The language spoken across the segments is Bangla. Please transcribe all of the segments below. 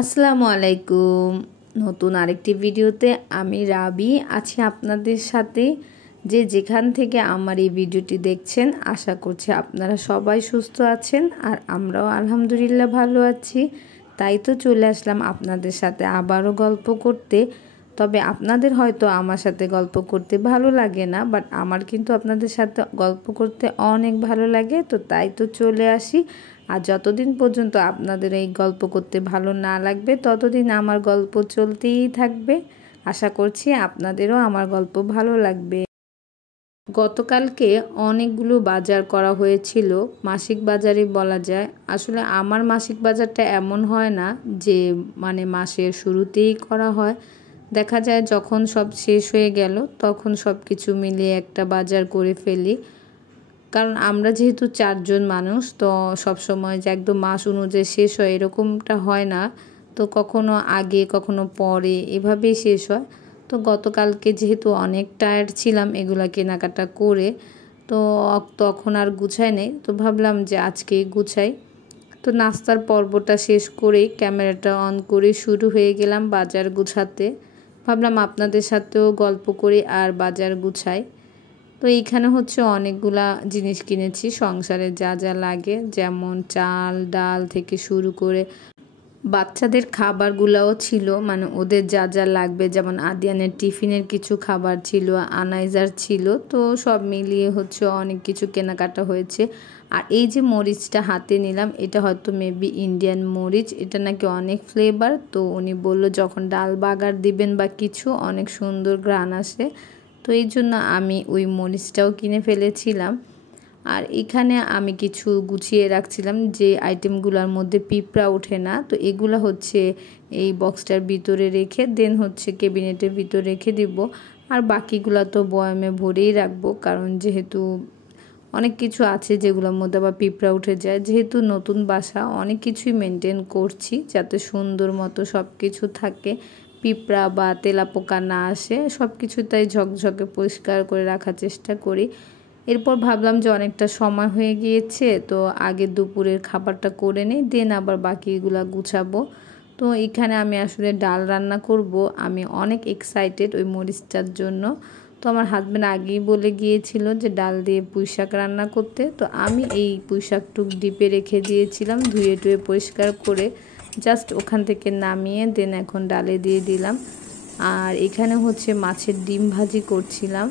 আসসালামু আলাইকুম। নতুন আরেকটি ভিডিওতে আমি রাবি আছি আপনাদের সাথে। যেখান থেকে আমার এই ভিডিওটি দেখছেন, আশা করছি আপনারা সবাই সুস্থ আছেন আর আমরাও আলহামদুলিল্লাহ ভালো আছি। তাই তো চলে আসলাম আপনাদের সাথে আবারও গল্প করতে। তবে আপনাদের হয়তো আমার সাথে গল্প করতে ভালো লাগে না, বাট আমার কিন্তু আপনাদের সাথে গল্প করতে অনেক ভালো লাগে। তো তাই তো চলে আসি। আর যতদিন পর্যন্ত আপনাদের এই গল্প করতে ভালো না লাগবে, ততদিন আমার গল্প চলতেই থাকবে। আশা করছি আপনাদেরও আমার গল্প ভালো লাগবে। গতকালকে অনেকগুলো বাজার করা হয়েছিল, মাসিক বাজারই বলা যায়। আসলে আমার মাসিক বাজারটা এমন হয় না যে মাসের শুরুতেই করা হয়। দেখা যায় যখন সব শেষ হয়ে গেল তখন সব কিছু মিলিয়ে একটা বাজার করে ফেলি। কারণ আমরা যেহেতু 4 জন মানুষ, তো সব সময় যে একদম মাস অনুযায়ী শেষ হয় এরকমটা হয় না। তো কখনো আগে কখনো পরে এভাবেই শেষ হয়। তো গতকালকে যেহেতু অনেক টায়ার্ড ছিলাম এগুলা কেনাকাটা করে, তো তখন আর গুছাই নেই। তো ভাবলাম যে আজকেই গুছাই। তো নাস্তার পর্বটা শেষ করেই ক্যামেরাটা অন করে শুরু হয়ে গেলাম বাজার গুছাতে। ভাবলাম আপনাদের সাথেও গল্প করি আর বাজার গুছাই। তো এইখানে হচ্ছে অনেকগুলা জিনিস কিনেছি সংসারে যা যা লাগে, যেমন চাল ডাল থেকে শুরু করে বাচ্চাদের খাবারগুলাও ছিল, ওদের যা যা লাগবে, যেমন আদিয়ানের টিফিনের কিছু খাবার ছিল, আনাইজার ছিল। তো সব মিলিয়ে হচ্ছে অনেক কিছু কেনাকাটা হয়েছে। আর এই যে মরিচটা হাতে নিলাম, এটা হয়তো মেবি ইন্ডিয়ান মরিচ, এটা নাকি অনেক ফ্লেভার। তো উনি বলল যখন ডাল বাগার দিবেন বা কিছু, অনেক সুন্দর ঘ্রাণ আসে। তো এই জন্য আমি ওই মরিচটাও কিনে ফেলেছিলাম। আর এখানে আমি কিছু গুছিয়ে রাখছিলাম যে আইটেমগুলোর মধ্যে পিঁপড়া ওঠে না। তো এগুলো হচ্ছে এই বক্সটার ভিতরে রেখে দেন হচ্ছে ক্যাবিনেটের ভিতরে রেখে দিব। আর বাকিগুলো তো বয়ামে ভরেই রাখবো, কারণ যেহেতু অনেক কিছু আছে যেগুলোর মধ্যে আবার পিঁপড়া উঠে যায়। যেহেতু নতুন বাসা, অনেক কিছুই মেনটেন করছি যাতে সুন্দর মতো সব কিছু থাকে, পিঁপড়া বা তেলাপোকা না আসে। সব কিছু তাই ঝকঝকে পরিষ্কার করে রাখার চেষ্টা করি। এরপর ভাবলাম যে অনেকটা সময় হয়ে গিয়েছে, তো আগে দুপুরের খাবারটা করে নিই, দেন আবার বাকিগুলা গুছাবো। তো এখানে আমি আসলে ডাল রান্না করব। আমি অনেক এক্সাইটেড ওই মরিচটার জন্য। তো আমার হাজব্যান্ড আগেই বলে গিয়েছিল যে ডাল দিয়ে পুঁইশাক রান্না করতে। তো আমি এই পুঁইশাকটুক ডিপে রেখে দিয়েছিলাম, ধুয়ে টুয়ে পরিষ্কার করে জাস্ট ওখান থেকে নামিয়ে দেন এখন ডালে দিয়ে দিলাম। আর এখানে হচ্ছে মাছের ডিম ভাজি করছিলাম।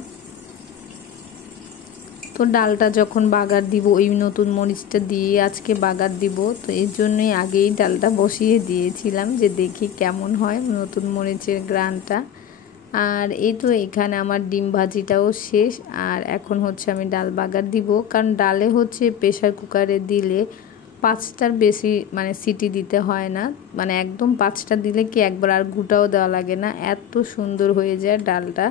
তো ডালটা যখন বাগার দিব, ওই নতুন মরিচটা দিয়ে আজকে বাগার দিব, তো এর জন্যই আগেই ডালটা বসিয়ে দিয়েছিলাম যে দেখি কেমন হয় নতুন মরিচের ঘ্রাণটা। আর এই তো এখানে আমার ডিম ভাজিটাও শেষ। আর এখন হচ্ছে আমি ডাল বাগার দিব, কারণ ডালে হচ্ছে প্রেশার কুকারে দিলে 5টার বেশি সিটি দিতে হয় না। একদম 5টা দিলে কি একবার আর গুটাও দেওয়া লাগে না, এত সুন্দর হয়ে যায় ডালটা।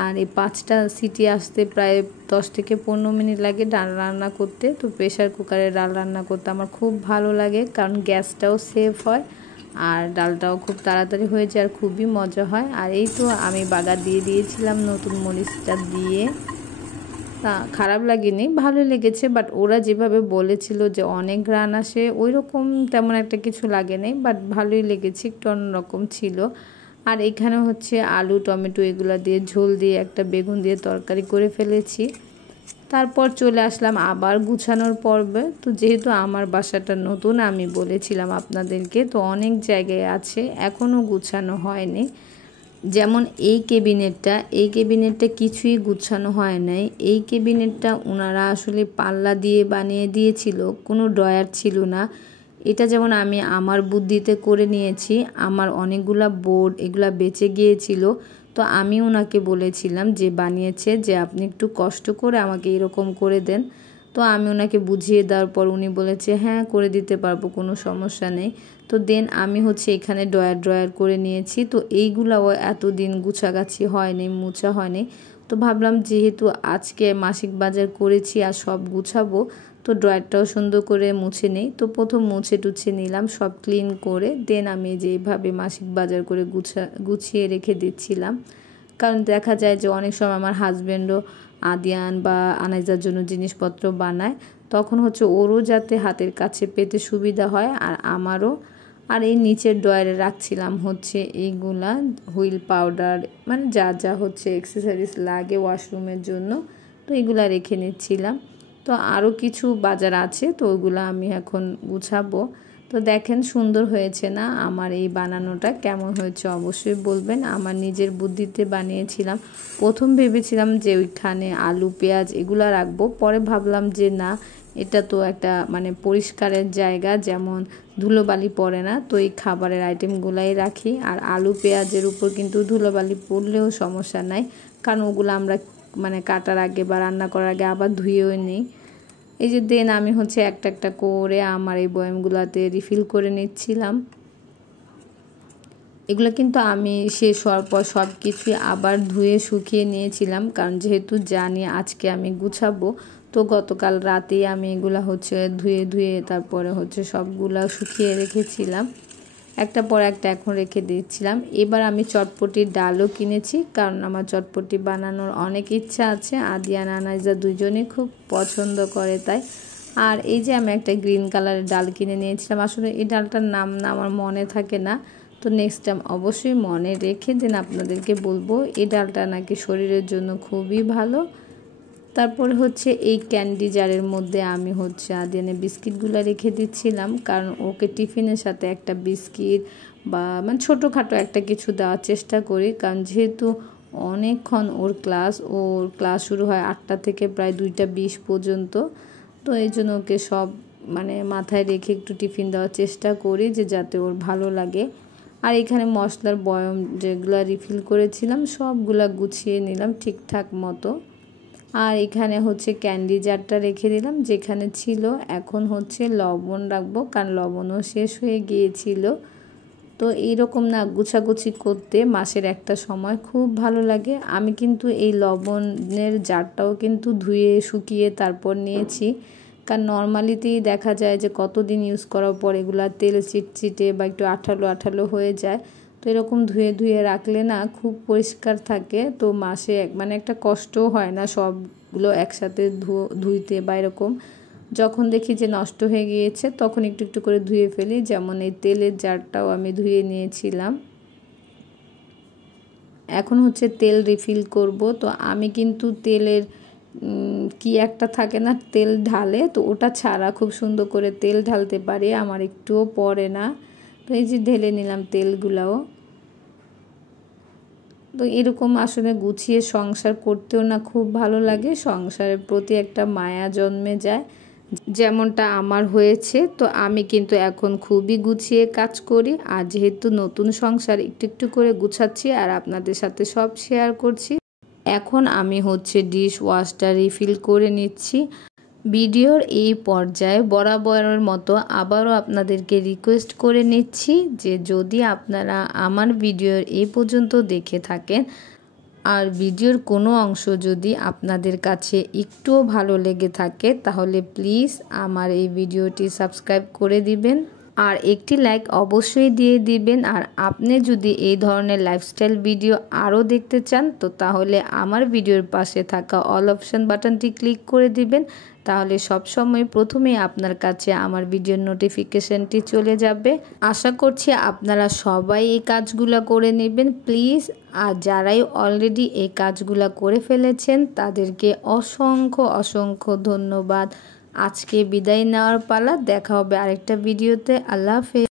আর এই 5টা সিটি আসতে প্রায় 10 থেকে 15 মিনিট লাগে ডাল রান্না করতে। তো প্রেশার কুকারে ডাল রান্না করতে আমার খুব ভালো লাগে, কারণ গ্যাসটাও সেভ হয় আর ডালটাও খুব তাড়াতাড়ি হয়ে যায় আর খুবই মজা হয়। আর এই তো আমি বাগার দিয়ে দিয়েছিলাম নতুন মরিচটা দিয়ে। তা খারাপ লাগেনি, ভালো লেগেছে। বাট ওরা যেভাবে বলেছিল যে অনেক ঘ্রাণ আসে, ওই রকম তেমন একটা কিছু লাগেনি, বাট ভালোই লেগেছে, একটু অন্যরকম ছিল। আর এখানে হচ্ছে আলু টমেটো এগুলো দিয়ে ঝোল দিয়ে একটা বেগুন দিয়ে তরকারি করে ফেলেছি। তারপর চলে আসলাম আবার গুছানোর পর্বে। তো যেহেতু আমার বাসাটা নতুন, আমি বলেছিলাম আপনাদেরকে, তো অনেক জায়গায় আছে এখনও গুছানো হয়নি। যেমন এই ক্যাবিনেটটা কিছুই গুছানো হয় নাই। এই ক্যাবিনেটটা ওনারা আসলে পাল্লা দিয়ে বানিয়ে দিয়েছিল, কোনো ড্রয়ার ছিল না। এটা যেমন আমি আমার বুদ্ধিতে করে নিয়েছি, আমার অনেকগুলা বোর্ড এগুলা বেঁচে গিয়েছিল। তো আমি ওনাকে বলেছিলাম যে বানিয়েছে যে আপনি একটু কষ্ট করে আমাকে এরকম করে দেন। তো আমি ওনাকে বুঝিয়ে দেওয়ার পর উনি বলেছে হ্যাঁ করে দিতে পারবো, কোনো সমস্যা নেই। তো দেন আমি হচ্ছে এখানে ড্রয়ার করে নিয়েছি। তো এইগুলাও এতদিন গুছাগাছি হয়নি, মুছা হয়নি। তো ভাবলাম যেহেতু আজকে মাসিক বাজার করেছি আর সব গুছাবো, তো ড্রয়ারটাও সুন্দর করে মুছে নেই। তো প্রথম মুছে টুছে নিলাম সব ক্লিন করে, দেন আমি যেভাবে মাসিক বাজার করে গুছিয়ে রেখে দিচ্ছিলাম। কারণ দেখা যায় যে অনেক সময় আমার হাজব্যান্ডও আদিয়ান বা আনাইজার জন্য জিনিসপত্র বানায়, তখন হচ্ছে ওরও যাতে হাতের কাছে পেতে সুবিধা হয় আর আমারও। আর এই নিচের ড্রয়ারে রাখছিলাম হচ্ছে এইগুলা হুইল পাউডার, মানে যা যা হচ্ছে এক্সেসরিজ লাগে ওয়াশরুমের জন্য, তো এগুলা রেখে নিচ্ছিলাম। তো আরও কিছু বাজার আছে, তো ওগুলো আমি এখন গুছাবো। তো দেখেন সুন্দর হয়েছে না আমার এই বানানোটা, কেমন হয়েছে অবশ্যই বলবেন। আমার নিজের বুদ্ধিতে বানিয়েছিলাম। প্রথম ভেবেছিলাম যে ওইখানে আলু পেঁয়াজ এগুলো রাখবো, পরে ভাবলাম যে না, এটা তো একটা মানে পরিষ্কারের জায়গা, যেমন ধুলোবালি পড়ে না, তো এই খাবারের আইটেমগুলাই রাখি। আর আলু পেঁয়াজের উপর কিন্তু ধুলোবালি পড়লেও সমস্যা নাই, কারণ ওগুলো আমরা মানে কাটার আগে বা রান্না করার আগে আবার ধুয়েও নিই। এই যে দেন আমি হচ্ছে একটা একটা করে আমার এই বয়ামগুলোতে রিফিল করে নিচ্ছিলাম। এগুলো কিন্তু আমি শেষ হওয়ার পর সব কিছুই আবার ধুয়ে শুকিয়ে নিয়েছিলাম, কারণ যেহেতু জানি আজকে আমি গুছাবো, তো গতকাল রাতেই আমি এগুলো হচ্ছে ধুয়ে তারপরে হচ্ছে সবগুলা শুকিয়ে রেখেছিলাম, একটা পর একটা এখন রেখে দিচ্ছিলাম। এবার আমি চটপটির ডালও কিনেছি, কারণ আমার চটপটি বানানোর অনেক ইচ্ছা আছে। আদিয়ান আনাইজা দুজনেই খুব পছন্দ করে তাই। আর এই যে আমি একটা গ্রিন কালারের ডাল কিনে নিয়েছিলাম, আসলে এই ডালটার নাম না আমার মনে থাকে না, তো নেক্সট টাইম অবশ্যই মনে রেখে দেন আপনাদেরকে বলবো। এই ডালটা নাকি শরীরের জন্য খুবই ভালো। তারপর হচ্ছে এই ক্যান্ডি জারের মধ্যে আমি হচ্ছে আদিয়ানের বিস্কিটগুলো রেখে দিচ্ছিলাম, কারণ ওকে টিফিনের সাথে একটা বিস্কিট বা মানে ছোটোখাটো একটা কিছু দেওয়ার চেষ্টা করি, কারণ যেহেতু অনেকক্ষণ ওর ক্লাস শুরু হয় 8টা থেকে প্রায় 2টা 20 পর্যন্ত, তো এই জন্য ওকে সব মানে মাথায় রেখে একটু টিফিন দেওয়ার চেষ্টা করি, যে যাতে ওর ভালো লাগে। আর এখানে মশলার বয়ম যেগুলো রিফিল করেছিলাম সবগুলা গুছিয়ে নিলাম ঠিকঠাক মতো। আর এখানে হচ্ছে ক্যান্ডি জারটা রেখে দিলাম যেখানে ছিল। এখন হচ্ছে লবণ রাখবো, কারণ লবণও শেষ হয়ে গিয়েছিল। তো এইরকম না গুছাগুছি করতে মাসের একটা সময় খুব ভালো লাগে। আমি কিন্তু এই লবণের জারটাও কিন্তু ধুয়ে শুকিয়ে তারপর নিয়েছি, কারণ নর্মালিতেই দেখা যায় যে কতদিন ইউজ করার পর এগুলা তেল চিটচিটে বা একটু আঠালো আঠালো হয়ে যায়। তো এরকম ধুয়ে রাখলে না খুব পরিষ্কার থাকে, তো মাসে মানে একটা কষ্টও হয় না সবগুলো একসাথে ধুইতে বা এরকম। যখন দেখি যে নষ্ট হয়ে গিয়েছে তখন একটু একটু করে ধুয়ে ফেলি, যেমন এই তেলের জারটাও আমি ধুয়ে নিয়েছিলাম। এখন হচ্ছে তেল রিফিল করব। তো আমি কিন্তু তেলের কি একটা থাকে না, তেল ঢালে, তো ওটা ছাড়া খুব সুন্দর করে তেল ঢালতে পারি, আমার একটুও পড়ে না। তো এই যে ঢেলে নিলাম তেলগুলাও। তো এরকম আসলে গুছিয়ে সংসার করতেও না খুব ভালো লাগে, সংসারের প্রতি একটা মায়া জন্মে যায়, যেমনটা আমার হয়েছে। তো আমি কিন্তু এখন খুবই গুছিয়ে কাজ করি, আর যেহেতু নতুন সংসার একটু একটু করে গুছাচ্ছি আর আপনাদের সাথে সব শেয়ার করছি। এখন আমি হচ্ছে ডিশ ওয়াশটা রিফিল করে নিচ্ছি। ভিডিওর এই পর্যায়ে বরাবরের মতো আবারও আপনাদেরকে রিকোয়েস্ট করে নিচ্ছি যে যদি আপনারা আমার ভিডিওর এই পর্যন্ত দেখে থাকেন আর ভিডিওর কোনো অংশ যদি আপনাদের কাছে একটুও ভালো লেগে থাকে, তাহলে প্লিজ আমার এই ভিডিওটি সাবস্ক্রাইব করে দিবেন আর একটি লাইক অবশ্যই দিয়ে দিবেন। আর আপনি যদি এই ধরনের লাইফস্টাইল ভিডিও আরও দেখতে চান, তো তাহলে আমার ভিডিওর পাশে থাকা অল অপশন বাটনটি ক্লিক করে দিবেন, তাহলে সব সময় প্রথমেই আপনার কাছে আমার ভিডিওর নোটিফিকেশনটি চলে যাবে। আশা করছি আপনারা সবাই এই কাজগুলো করে নেবেন প্লিজ। আর যারাই অলরেডি এই কাজগুলো করে ফেলেছেন তাদেরকে অসংখ্য ধন্যবাদ। আজকে বিদায় নেওয়ার পালা, দেখা হবে আরেকটা ভিডিওতে। আল্লাহ হাফেজ।